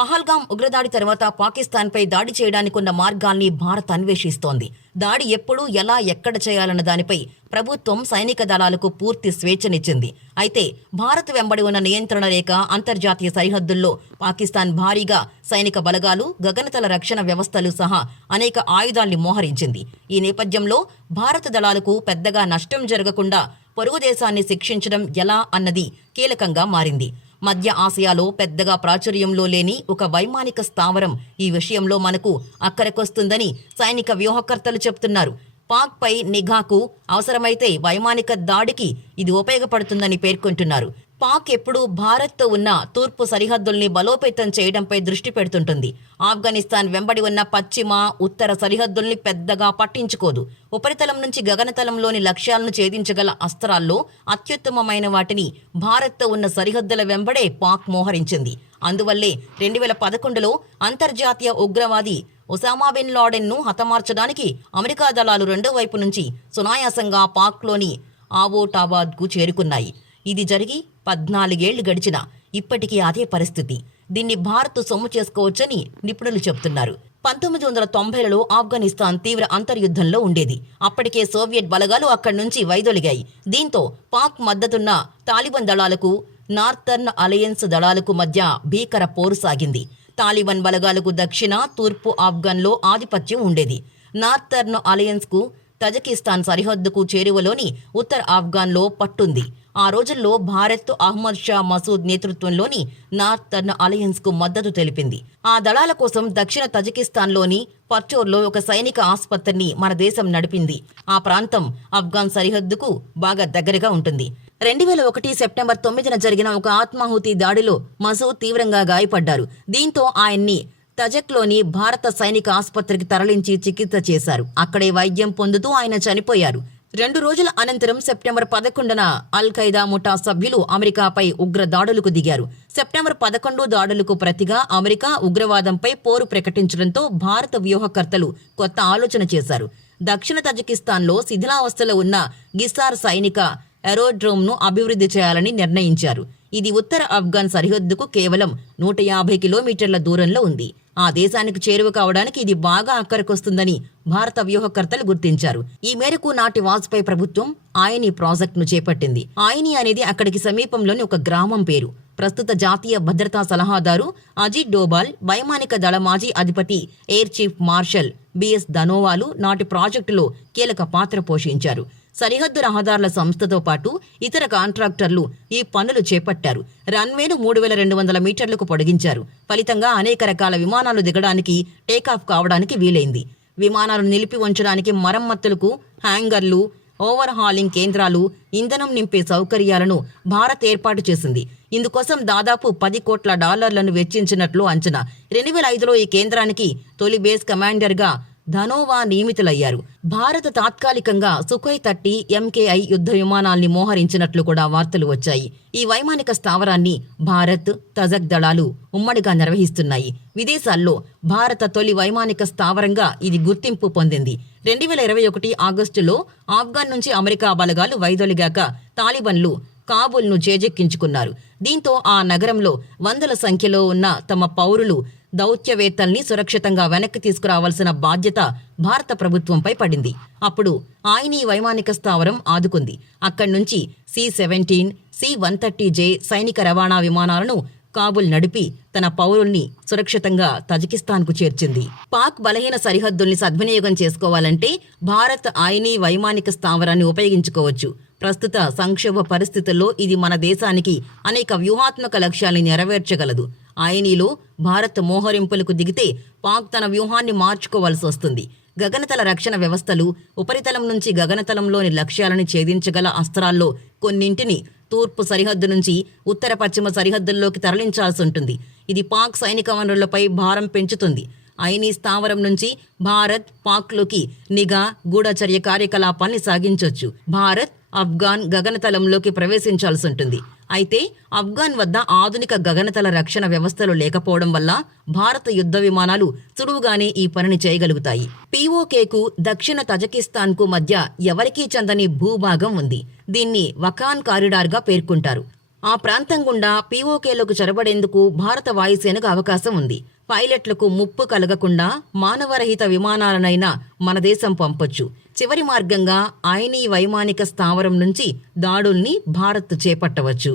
పహల్గాం ఉగ్రదాడి తర్వాత పాకిస్తాన్పై దాడి చేయడానికి ఉన్న మార్గాల్ని భారత్ అన్వేషిస్తోంది. దాడి ఎప్పుడు ఎలా ఎక్కడ చేయాలన్న దానిపై ప్రభుత్వం సైనిక దళాలకు పూర్తి స్వేచ్ఛనిచ్చింది. అయితే భారత్ వెంబడి ఉన్న నియంత్రణ రేఖ అంతర్జాతీయ సరిహద్దుల్లో పాకిస్తాన్ భారీగా సైనిక బలగాలు గగనతల రక్షణ వ్యవస్థలు సహా అనేక ఆయుధాల్ని మోహరించింది. ఈ నేపథ్యంలో భారత దళాలకు పెద్దగా నష్టం జరగకుండా పొరుగు దేశాన్ని శిక్షించడం ఎలా అన్నది కీలకంగా మారింది. మధ్య ఆసియాలో పెద్దగా ప్రాచుర్యంలో లేని ఒక వైమానిక స్థావరం ఈ విషయంలో మనకు అక్కరకొస్తుందని సైనిక వ్యూహకర్తలు చెప్తున్నారు. పాక్ పై నిఘాకు అవసరమైతే వైమానిక దాడికి ఇది ఉపయోగపడుతుందని పేర్కొంటున్నారు. పాక్ ఎప్పుడూ భారత్తో ఉన్న తూర్పు సరిహద్దుల్ని బలోపేతం చేయడంపై దృష్టి పెడుతుంటుంది. ఆఫ్ఘనిస్తాన్ వెంబడి ఉన్న పశ్చిమ ఉత్తర సరిహద్దుల్ని పెద్దగా పట్టించుకోదు. ఉపరితలం నుంచి గగనతలంలోని లక్ష్యాలను ఛేదించగల అస్త్రాల్లో అత్యుత్తమమైన వాటిని భారత్తో ఉన్న సరిహద్దుల వెంబడే పాక్ మోహరించింది. అందువల్లే రెండు వేల పదకొండులో అంతర్జాతీయ ఉగ్రవాది ఒసామా బిన్ లాడెన్ను హతమార్చడానికి అమెరికా దళాలు రెండో వైపు నుంచి సునాయాసంగా పాక్లోని ఆవోటాబాద్కు చేరుకున్నాయి. ఇది జరిగి పద్నాలుగేళ్ళు గడిచినా ఇప్పటికీ అదే పరిస్థితి. దీన్ని భారత్ సొమ్ము చేసుకోవచ్చని నిపుణులు చెబుతున్నారు. పంతొమ్మిది వందల తొంభైలలో ఆఫ్ఘనిస్తాన్ తీవ్ర అంతర్యుద్ధంలో ఉండేది. అప్పటికే సోవియట్ బలగాలు అక్కడి నుంచి వైదొలిగాయి. దీంతో పాక్ మద్దతున్న తాలిబాన్ దళాలకు నార్థర్న్ అలయన్స్ దళాలకు మధ్య భీకర పోరు సాగింది. తాలిబాన్ బలగాలకు దక్షిణ తూర్పు ఆఫ్ఘన్లో ఆధిపత్యం ఉండేది. నార్థర్న్ అలయన్స్కు తజకిస్తాన్ సరిహద్దుకు చేరువలోని ఉత్తర ఆఫ్ఘన్లో పట్టుంది. ఆ రోజుల్లో భారత్ అహ్మద్ షా మసూద్ నేతృత్వంలోని నార్థర్న్ అలయన్స్కు మద్దతు తెలిపింది. ఆ దళాల కోసం దక్షిణ తజకిస్తాన్లోని పర్చోర్లో ఒక సైనిక ఆసుపత్రిని మన దేశం నడిపింది. ఆ ప్రాంతం ఆఫ్ఘాన్ సరిహద్దుకు బాగా దగ్గరగా ఉంటుంది. రెండు వేల ఒకటి సెప్టెంబర్ తొమ్మిదిన జరిగిన ఒక ఆత్మాహుతి దాడిలో మసూద్ తీవ్రంగా గాయపడ్డారు. దీంతో ఆయన్ని తజక్లోని భారత సైనిక ఆసుపత్రికి తరలించి చికిత్స చేశారు. అక్కడే వైద్యం పొందుతూ ఆయన చనిపోయారు. రెండు రోజుల అనంతరం సెప్టెంబర్ పదకొండున అల్ ఖైదా ముఠా సభ్యులు అమెరికాపై ఉగ్ర దాడులకు దిగారు. సెప్టెంబర్ పదకొండు దాడులకు ప్రతిగా అమెరికా ఉగ్రవాదంపై పోరు ప్రకటించడంతో భారత వ్యూహకర్తలు కొత్త ఆలోచన చేశారు. దక్షిణ తజకిస్తాన్లో శిథిలావస్థలో ఉన్న గిసార్ సైనిక ఎరోడ్రోమ్ను అభివృద్ధి చేయాలని నిర్ణయించారు. ఇది ఉత్తర ఆఫ్ఘన్ సరిహద్దుకు కేవలం నూట యాభై కిలోమీటర్ల దూరంలో ఉంది. ఆ దేశానికి చేరువ కావడానికి ఇది బాగా అక్కరకొస్తుందని భారత వ్యూహకర్తలు గుర్తించారు. ఈ మేరకు నాటి వాజ్పేయి ప్రభుత్వం ఆయని ప్రాజెక్టును చేపట్టింది. ఆయని అనేది అక్కడికి సమీపంలోని ఒక గ్రామం పేరు. ప్రస్తుత జాతీయ భద్రతా సలహాదారు అజిత్ డోబాల్ వైమానిక దళ మాజీ అధిపతి ఎయిర్ చీఫ్ మార్షల్ బిఎస్ ధనోవాలు నాటి ప్రాజెక్టులో కీలక పాత్ర పోషించారు. సరిహద్దు రహదారుల సంస్థతో పాటు ఇతర కాంట్రాక్టర్లు ఈ పనులు చేపట్టారు. రన్వేను మూడు వేల రెండు వందల మీటర్లకు పొడిగించారు. ఫలితంగా అనేక రకాల విమానాలు దిగడానికి టేకాఫ్ కావడానికి వీలైంది. విమానాలు నిలిపి ఉంచడానికి మరమ్మతులకు హ్యాంగర్లు ఓవర్ హాలింగ్ కేంద్రాలు ఇంధనం నింపే సౌకర్యాలను భారత్ ఏర్పాటు చేసింది. ఇందుకోసం దాదాపు పది కోట్ల డాలర్లను వెచ్చించినట్లు అంచనా. రెండు వేల ఐదులో ఈ కేంద్రానికి తొలి బేస్ కమాండర్గా ధనోవా నియమితులయ్యారు. భారత తాత్కాలికంగా సుఖోయ్ థర్టీ ఎంకేఐ యుద్ధ విమానాల్ని మోహరించినట్లు కూడా వార్తలు వచ్చాయి. ఈ వైమానిక స్థావరాన్ని భారత్ తజక్ దళాలు ఉమ్మడిగా నిర్వహిస్తున్నాయి. విదేశాల్లో భారత తొలి వైమానిక స్థావరంగా ఇది గుర్తింపు పొందింది. రెండు వేల ఇరవై ఒకటి ఆగస్టులో ఆఫ్ఘన్ నుంచి అమెరికా బలగాలు వైదొలిగాక తాలిబన్లు కాబూల్ను చేజెక్కించుకున్నారు. దీంతో ఆ నగరంలో వందల సంఖ్యలో ఉన్న తమ పౌరులు దౌత్యవేత్తల్ని సురక్షితంగా వెనక్కి తీసుకురావాల్సిన బాధ్యత భారత ప్రభుత్వంపై పడింది. అప్పుడు ఆయన ఈ వైమానిక స్థావరం ఆదుకుంది. అక్కడి నుంచి C seventeen C one thirty J సైనిక రవాణా విమానాలను కాబుల్ నడిపి తన పౌరుల్ని సురక్షితంగా తజికిస్తాన్కు చేర్చింది. పాక్ బలహీన సరిహద్దుల్ని సద్వినియోగం చేసుకోవాలంటే భారత్ ఆయనీ వైమానిక స్థావరాన్ని ఉపయోగించుకోవచ్చు. ప్రస్తుత సంక్షోభ పరిస్థితుల్లో ఇది మన దేశానికి అనేక వ్యూహాత్మక లక్ష్యాల్ని నెరవేర్చగలదు. ఆయనీలో భారత్ మోహరింపులకు దిగితే పాక్ తన వ్యూహాన్ని మార్చుకోవాల్సి వస్తుంది. గగనతల రక్షణ వ్యవస్థలు ఉపరితలం నుంచి గగనతలంలోని లక్ష్యాలను ఛేదించగల అస్త్రాల్లో కొన్నింటిని తూర్పు సరిహద్దు నుంచి ఉత్తర పశ్చిమ సరిహద్దుల్లోకి తరలించాల్సి ఉంటుంది. ఇది పాక్ సైనిక వనరులపై భారం పెంచుతుంది. ఐనీ స్థావరం నుంచి భారత్ పాక్లోకి నిఘా గూఢచర్య కార్యకలాపాన్ని సాగించవచ్చు భారత్ ఆఫ్ఘాన్ గగనతలంలోకి ప్రవేశించాల్సి ఉంటుంది. అయితే అఫ్ఘాన్ వద్ద ఆధునిక గగనతల రక్షణ వ్యవస్థలు లేకపోవడం వల్ల భారత యుద్ధ విమానాలు సులువుగానే ఈ పనిని చేయగలుగుతాయి. పీఓకేకు దక్షిణ తజకిస్తాన్కు మధ్య ఎవరికీ చెందని భూభాగం ఉంది. దీన్ని వకాన్ కారిడార్గా పేర్కొంటారు. ఆ ప్రాంతం గుండా పీఓకేలోకి చొరబడేందుకు భారత వాయుసేనకు అవకాశం ఉంది. పైలట్లకు ముప్పు కలగకుండా మానవరహిత విమానాలనైనా మన దేశం పంపొచ్చు. చివరి మార్గంగా ఆయనీ వైమానిక స్థావరం నుంచి దాడుల్ని భారత్ చేపట్టవచ్చు.